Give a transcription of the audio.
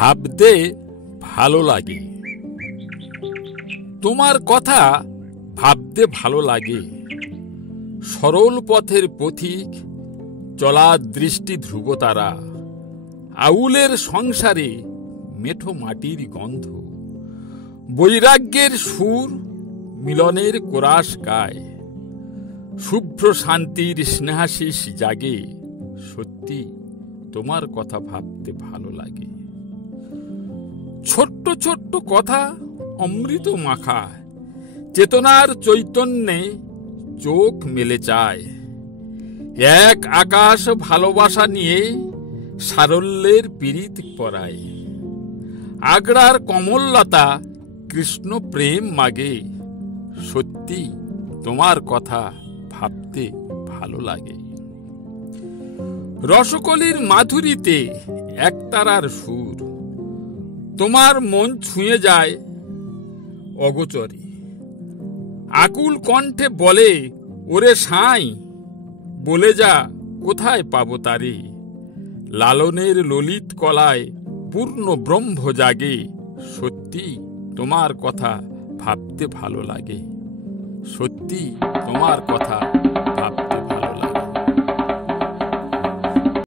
ভাবতে ভালো লাগে। তোমার কথা ভাবতে ভালো লাগে। সরল পথের পথিক, চলার দৃষ্টি ধ্রুবতারা, আউলের সংসারে মেঠো মাটির গন্ধ, বৈরাগ্যের সুর, মিলনের কোরাস গায়, শুভ্র শান্তির স্নেহাশিস জাগে। সত্যি তোমার কথা ভাবতে ভালো লাগে। ছোট্ট ছোট্ট কথা অমৃত মাখা, চেতনার চৈতন্যে চোখ মেলে চায়। এক আকাশ ভালোবাসা নিয়ে সারল্যের পীড়িত পরায়। আগ্রার কমললতা কৃষ্ণ প্রেম মাগে। সত্যি তোমার কথা ভাবতে ভালো লাগে। রসকলির মাধুরীতে একতারার সুর, তোমার মন ছুঁয়ে যায় অগোচরে। আকুল কণ্ঠে বলে, ওরে সাঁই, বলে যা কোথায় পাবো তারে। লালনের ললিত কলায় পূর্ণ ব্রহ্ম জাগে। সত্যি তোমার কথা ভাবতে ভালো লাগে। সত্যি তোমার কথা